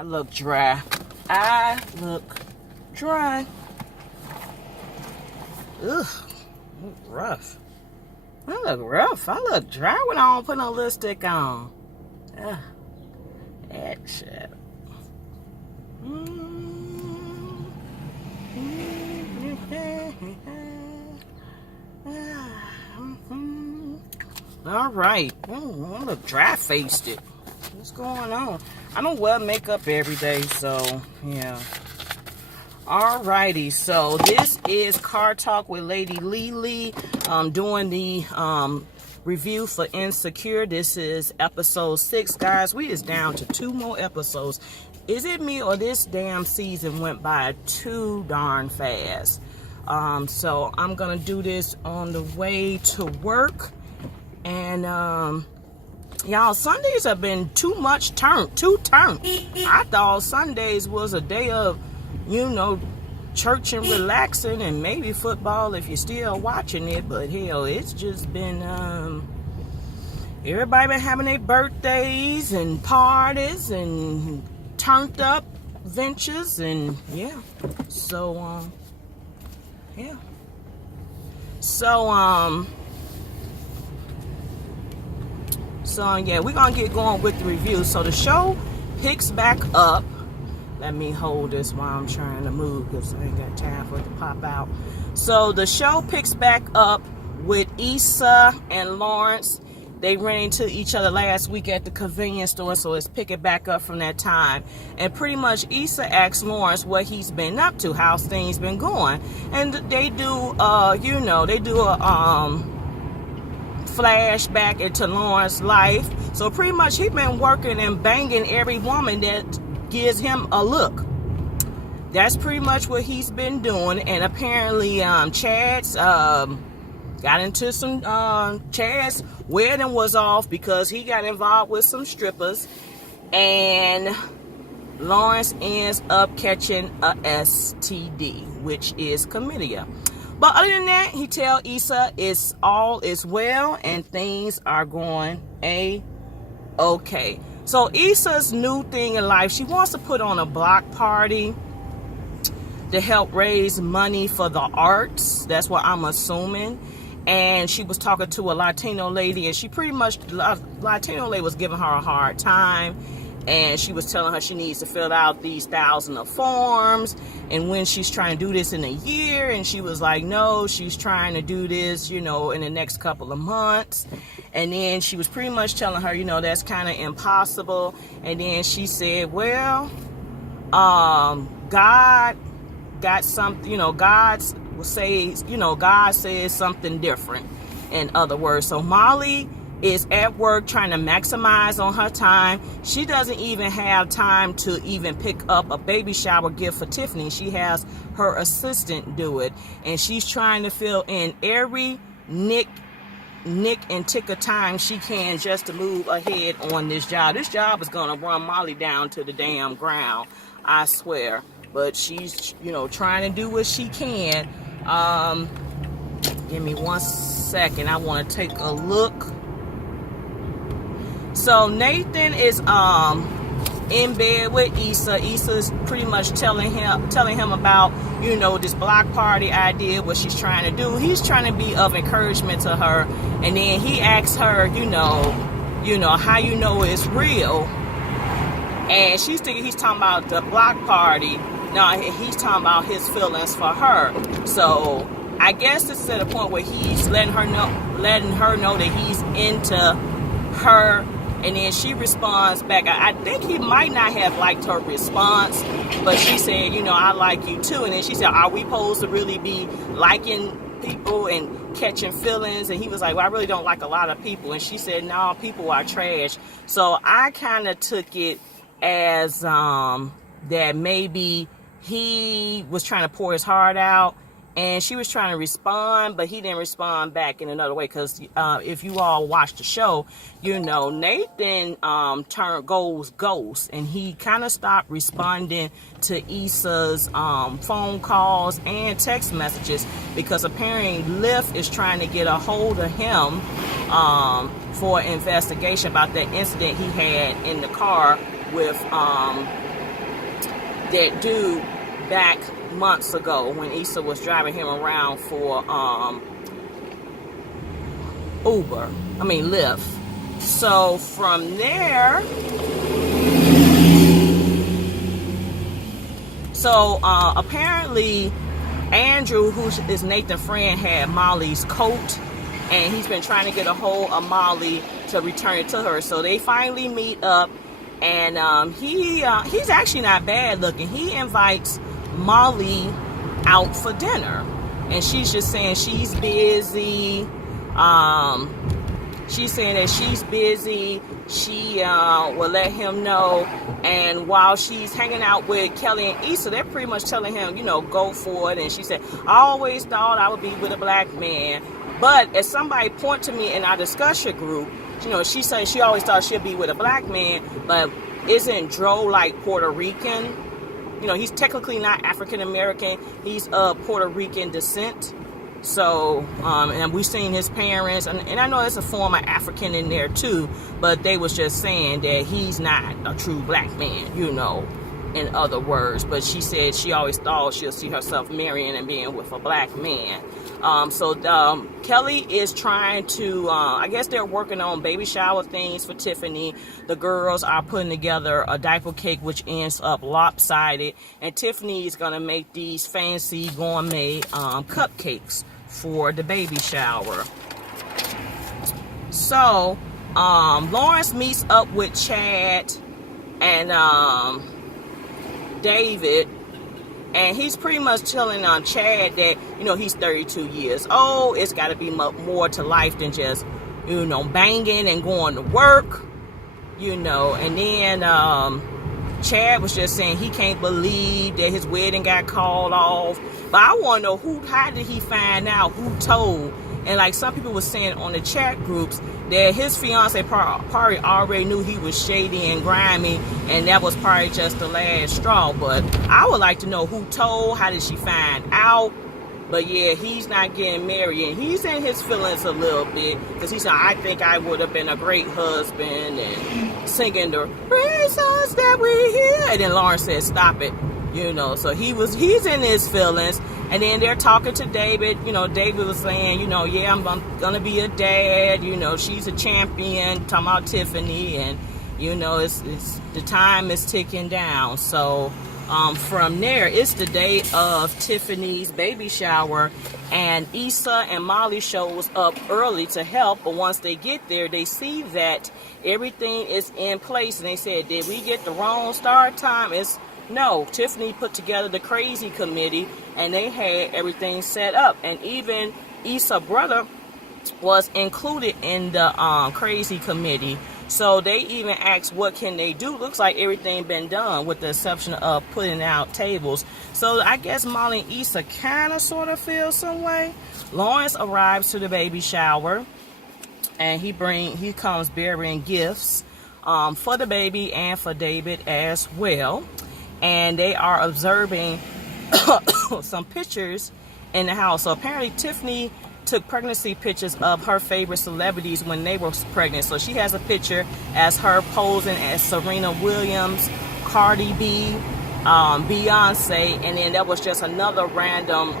I look dry. I look dry. Ugh, I look rough. I look rough. I look dry when I don't put no lipstick on. Ugh, that shit. All right. I look dry-faced. What's going on? I don't wear makeup every day, so yeah. Alrighty, so this is Car Talk with Lady Lily. Doing the review for Insecure. This is episode 6, guys. We is down to 2 more episodes. Is it me or this damn season went by too darn fast? So I'm gonna do this on the way to work, and y'all, Sundays have been too turn. I thought Sundays was a day of, church and relaxing and maybe football if you're still watching it, but hell, it's just been, everybody been having their birthdays and parties and turned up ventures and yeah. So, yeah. So yeah, we're gonna get going with the review. So the show picks back up. Let me hold this while I'm trying to move because I ain't got time for it to pop out. So the show picks back up with Issa and Lawrence. They ran into each other last week at the convenience store, so it's picking back up from that time. And pretty much Issa asks Lawrence what he's been up to, how things been going. And they do they do a flashback into Lawrence's life. So pretty much he been working and banging every woman that gives him a look. That's pretty much what he's been doing. And apparently Chad's got into some Chad's wedding was off because he got involved with some strippers, and Lawrence ends up catching a STD, which is chlamydia. But other than that, he tell Issa all is well and things are going okay. So Issa's new thing in life, she wants to put on a block party to help raise money for the arts. That's what I'm assuming. And she was talking to a Latino lady, and she pretty much, Latino lady was giving her a hard time. And she was telling her she needs to fill out these thousands of forms, and when she's trying to do this in a year, and she was like, no, she's trying to do this, in the next couple of months. And then she was pretty much telling her, that's kind of impossible. And then she said, well, God got something, God says something different, in other words. So Molly is at work trying to maximize on her time. She doesn't even have time to even pick up a baby shower gift for Tiffany. She has her assistant do it, and she's trying to fill in every nick and tick of time she can just to move ahead on this job. This job is gonna run Molly down to the damn ground, I swear. But she's trying to do what she can. Give me 1 second. I want to take a look. So Nathan is in bed with Issa. Issa's pretty much telling him about this block party idea, what she's trying to do. He's trying to be of encouragement to her, and then he asks her, how it's real, and she's thinking he's talking about the block party. No, he's talking about his feelings for her. So I guess this is at a point where he's letting her know that he's into her. And then she responds back. I think he might not have liked her response, but she said, I like you too. And then she said, are we supposed to really be liking people and catching feelings? And he was like, well, I really don't like a lot of people. And she said, no, people are trash. So I kind of took it as that maybe he was trying to pour his heart out, and she was trying to respond, but he didn't respond back in another way. Because if you all watch the show, Nathan goes ghost, and he kind of stopped responding to Issa's phone calls and text messages, because apparently Lyft is trying to get a hold of him for an investigation about that incident he had in the car with that dude back months ago when Issa was driving him around for Lyft. So from there, apparently Andrew, who is Nathan's friend, had Molly's coat, and he's been trying to get a hold of Molly to return it to her. So they finally meet up, and he's actually not bad looking. He invites Molly out for dinner, and she's just saying she's busy. She's saying that she's busy. She will let him know. And while she's hanging out with Kelly and Issa, they're pretty much telling him, go for it. And she said, I always thought I would be with a black man. But as somebody pointed to me in our discussion group, she said she always thought she'd be with a black man. But isn't Dro like Puerto Rican? He's technically not African American. He's of Puerto Rican descent. So, and we've seen his parents, and I know there's a form of African in there too, but they was just saying that he's not a true black man, in other words. But she said she always thought she'll see herself marrying and being with a black man. Kelly is trying to, I guess they're working on baby shower things for Tiffany. The girls are putting together a diaper cake, which ends up lopsided. And Tiffany is going to make these fancy gourmet cupcakes for the baby shower. So, Lawrence meets up with Chad and David. And he's pretty much telling Chad that, he's 32 years old. It's got to be more to life than just, banging and going to work, And then Chad was just saying he can't believe that his wedding got called off. But I want to know how did he find out? Who told? And like some people were saying on the chat groups that his fiance probably already knew he was shady and grimy, and that was probably just the last straw. But I would like to know who told, how did she find out? But yeah, he's not getting married, and he's in his feelings a little bit, because he said, I think I would have been a great husband, and singing the reasons that we're here. And then Lawrence said, stop it, so he's in his feelings. And then they're talking to David. David was saying, yeah, I'm gonna be a dad. She's a champion. Talking about Tiffany, and it's the time is ticking down. So from there, it's the day of Tiffany's baby shower, and Issa and Molly shows up early to help. But once they get there, they see that everything is in place, and they said, did we get the wrong start time? No, Tiffany put together the crazy committee, and they had everything set up. And even Issa's brother was included in the crazy committee. So they even asked what can they do. Looks like everything been done with the exception of putting out tables. So I guess Molly and Issa kind of sort of feel some way. Lawrence arrives to the baby shower, and he comes bearing gifts for the baby and for David as well. And they are observing some pictures in the house. So apparently Tiffany took pregnancy pictures of her favorite celebrities when they were pregnant. So she has a picture as her posing as Serena Williams, Cardi B, Beyonce, and then there was just another random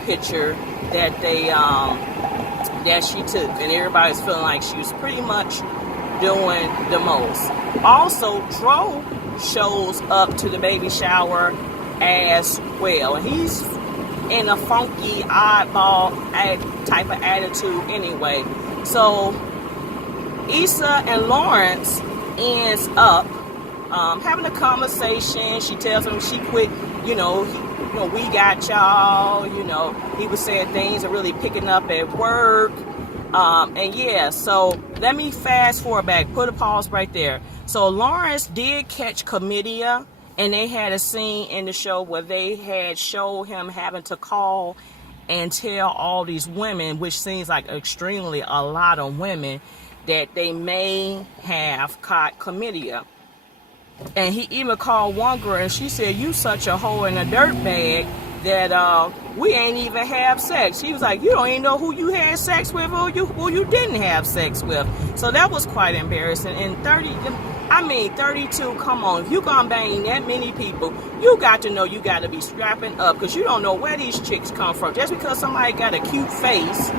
picture that that she took, and everybody's feeling like she was pretty much doing the most. Also, Dro shows up to the baby shower as well. He's in a funky, oddball type of attitude anyway. So, Issa and Lawrence ends up having a conversation. She tells him she quit, we got y'all, he was saying things are really picking up at work. And yeah, so let me fast forward back, put a pause right there. So Lawrence did catch chlamydia, and they had a scene in the show where they had showed him having to call and tell all these women, which seems like extremely a lot of women, that they may have caught chlamydia. And he even called one girl, and she said, you such a hoe in a dirt bag that we ain't even have sex. She was like, you don't even know who you had sex with or who you didn't have sex with. So that was quite embarrassing. And I mean, 32, come on. If you gonna bang that many people, you got to know you got to be strapping up, because you don't know where these chicks come from. Just because somebody got a cute face,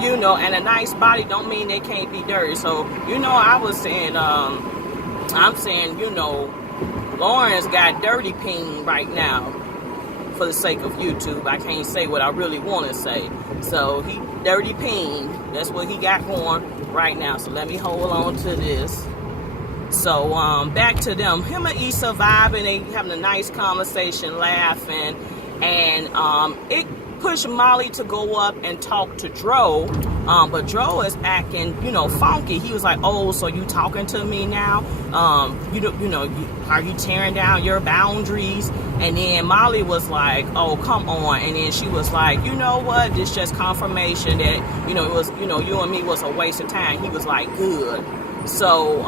you know, and a nice body don't mean they can't be dirty. So, you know, I was saying, I'm saying, you know, Lawrence got dirty peen right now for the sake of YouTube. I can't say what I really want to say. So he dirty peen. That's what he got going right now. So let me hold on to this. So back to them. Him and Issa vibing. They having a nice conversation, laughing. And it pushed Molly to go up and talk to Dro. But Dro is acting, you know, funky. He was like, oh, so you talking to me now? Are you tearing down your boundaries? And then Molly was like, oh, come on. And then she was like, you know what? This just confirmation that, you know, it was, you know, you and me was a waste of time. He was like, good. So,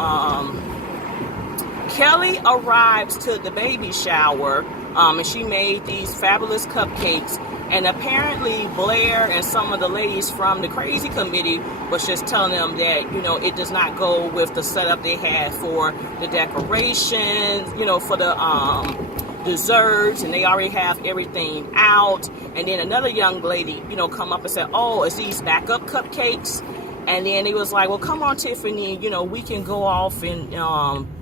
Kelly arrives to the baby shower, and she made these fabulous cupcakes. And apparently Blair and some of the ladies from the crazy committee was just telling them that, you know, it does not go with the setup they had for the decorations, you know, for the desserts, and they already have everything out. And then another young lady, you know, come up and said, oh, is these backup cupcakes? And then he was like, well, come on, Tiffany, you know, we can go off and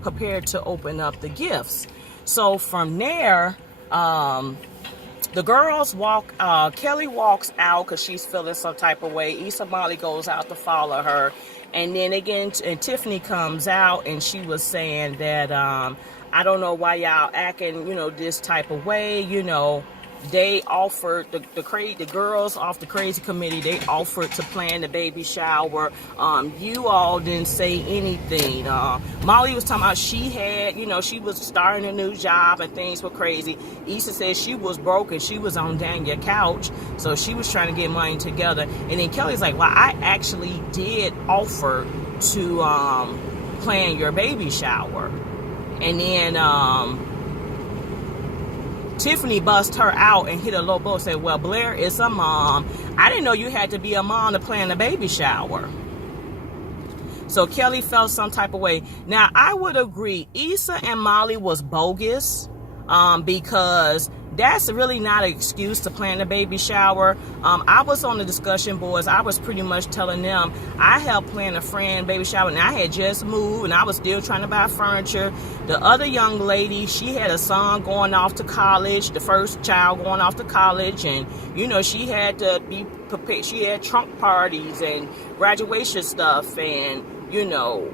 prepare to open up the gifts. So from there, the girls walk, Kelly walks out because she's feeling some type of way. Issa Molly goes out to follow her. And then again, and Tiffany comes out, and she was saying that, I don't know why y'all acting, you know, this type of way. You know, they offered, the girls off the crazy committee, they offered to plan the baby shower. You all didn't say anything. Molly was talking about she had, you know, she was starting a new job and things were crazy. Issa said she was broke and she was on Daniel's couch, so she was trying to get money together. And then Kelly's like, well, I actually did offer to plan your baby shower. And then Tiffany bust her out and hit a low blow and said, well, Blair is a mom. I didn't know you had to be a mom to plan a baby shower. So Kelly felt some type of way. Now, I would agree, Issa and Molly was bogus because that's really not an excuse to plan a baby shower. I was on the discussion boards. I was pretty much telling them I helped plan a friend baby shower, and I had just moved, and I was still trying to buy furniture. The other young lady, she had a son going off to college, the first child going off to college, and, you know, she had to be prepared. She had trunk parties and graduation stuff and, you know,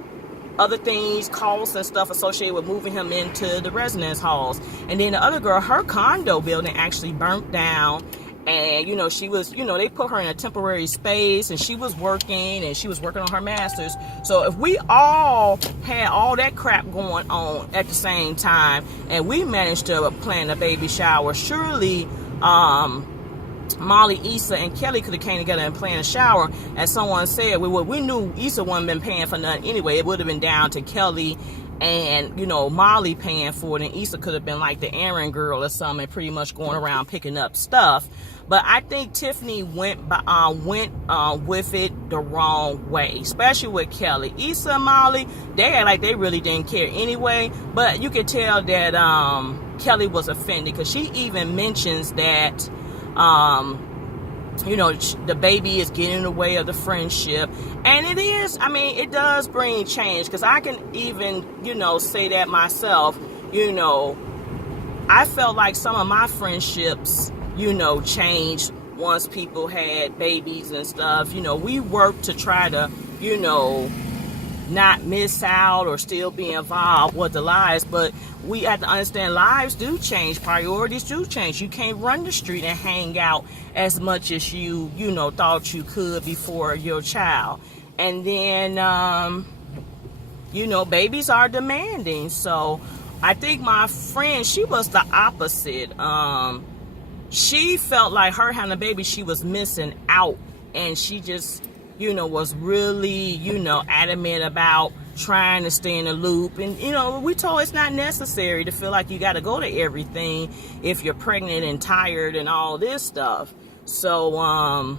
other things, costs and stuff associated with moving him into the residence halls. And then the other girl, her condo building actually burnt down. And, you know, she was, you know, they put her in a temporary space, and she was working, and she was working on her master's. So if we all had all that crap going on at the same time, and we managed to plan a baby shower, surely, Molly, Issa, and Kelly could have came together and planned a shower. As someone said, we knew Issa wasn't been paying for nothing anyway. It would have been down to Kelly and, you know, Molly paying for it, and Issa could have been like the errand girl or something, pretty much going around picking up stuff. But I think Tiffany went with it the wrong way, especially with Kelly. Issa and Molly, they act like they really didn't care anyway. But you could tell that Kelly was offended, because she even mentions that you know, the baby is getting in the way of the friendship. And it is, I mean, it does bring change, because I can even, you know, say that myself. You know, I felt like some of my friendships, you know, changed once people had babies and stuff. You know, we worked to try to, you know, not miss out or still be involved with the lives, but we have to understand lives do change, priorities do change. You can't run the street and hang out as much as you know, thought you could before your child. And then, you know, babies are demanding. So I think my friend, she was the opposite. She felt like her having a baby, she was missing out, and she just, you know, was really, you know, adamant about trying to stay in the loop. And, you know, we told it's not necessary to feel like you got to go to everything if you're pregnant and tired and all this stuff. So,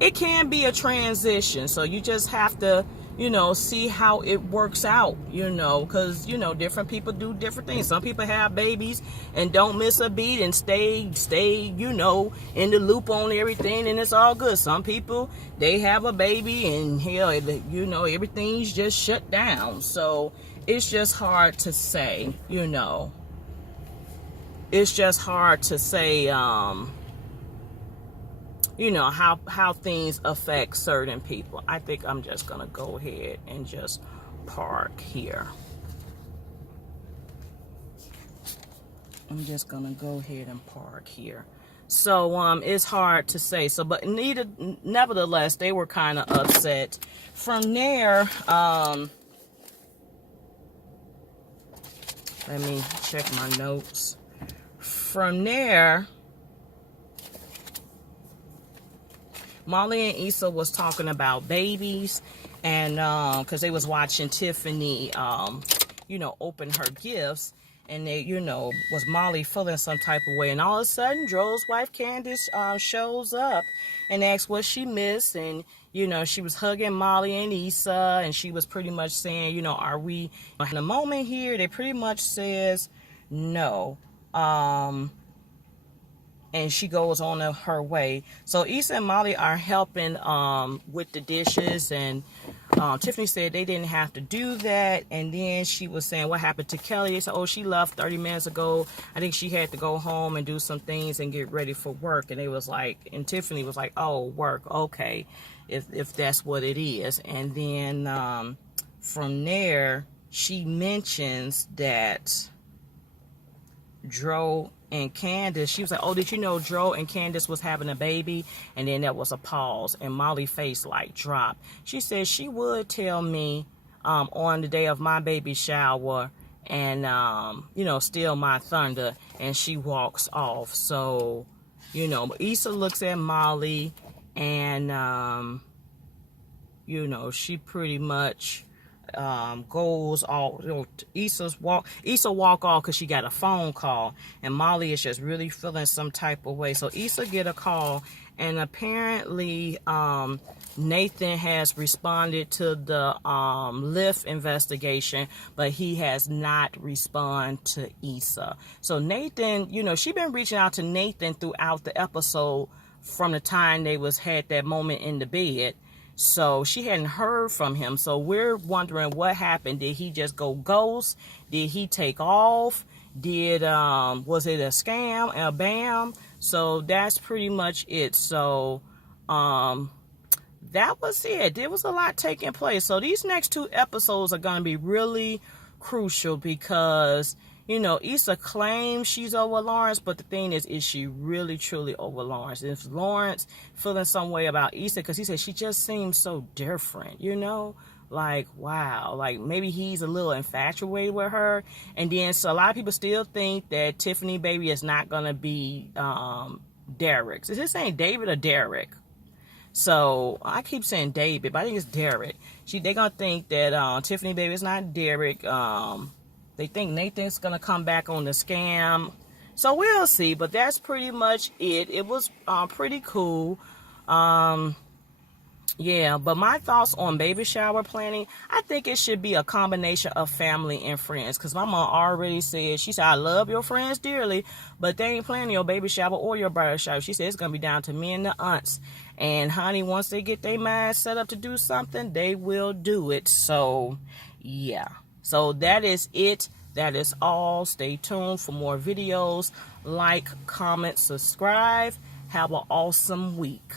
it can be a transition. So you just have to, you know, see how it works out, you know, because, you know, different people do different things. Some people have babies and don't miss a beat and stay, you know, in the loop on everything, and it's all good. Some people, they have a baby and hell, you know, everything's just shut down. So it's just hard to say, you know. It's just hard to say, you know, how things affect certain people. I think I'm just gonna go ahead and just park here. I'm just gonna go ahead and park here. So it's hard to say. So, but nevertheless, they were kind of upset. From there, let me check my notes. From there, Molly and Issa was talking about babies, and because they was watching Tiffany, you know, open her gifts, and they, you know, was Molly feeling some type of way, and all of a sudden, Dro's wife Candace shows up and asks what she missed, and you know, she was hugging Molly and Issa, and she was pretty much saying, you know, are we in a moment here? They pretty much says no. And she goes on her way. So Issa and Molly are helping with the dishes, and Tiffany said they didn't have to do that. And then she was saying what happened to Kelly. They said, oh, she left 30 minutes ago. I think she had to go home and do some things and get ready for work. And they was like, and Tiffany was like, oh, work, okay, if that's what it is. And then from there, she mentions that Dro and Candace, she was like, oh, did you know Dro and Candace was having a baby? And then there was a pause, and Molly's face like dropped. She said she would tell me on the day of my baby shower, and you know, steal my thunder. And she walks off. So, you know, Issa looks at Molly, and you know, she pretty much goes all, you know, Issa walk off because she got a phone call, and Molly is just really feeling some type of way. So Issa get a call, and apparently Nathan has responded to the Lyft investigation, but he has not responded to Issa. So Nathan, you know, she been reaching out to Nathan throughout the episode from the time they had that moment in the bed. So she hadn't heard from him. So we're wondering what happened. Did he just go ghost? Did he take off? Was it a scam, a bam? So that's pretty much it. So that was it. There was a lot taking place. So these next 2 episodes are going to be really crucial because, you know, Issa claims she's over Lawrence, but the thing is she really, truly over Lawrence? If Lawrence feeling some way about Issa, because he said she just seems so different, you know? Like, wow. Like, maybe he's a little infatuated with her. And then, so a lot of people still think that Tiffany baby is not going to be Derek. Is it saying David or Derek? So, I keep saying David, but I think it's Derek. They're going to think that Tiffany baby is not Derek. They think Nathan's going to come back on the scam. So we'll see. But that's pretty much it. It was pretty cool. Yeah, but my thoughts on baby shower planning, I think it should be a combination of family and friends. Because my mom already said, she said, I love your friends dearly, but they ain't planning your baby shower or your bridal shower. She said it's going to be down to me and the aunts. And honey, once they get their mind set up to do something, they will do it. So, yeah. So that is it. That is all. Stay tuned for more videos. Like, comment, subscribe. Have an awesome week.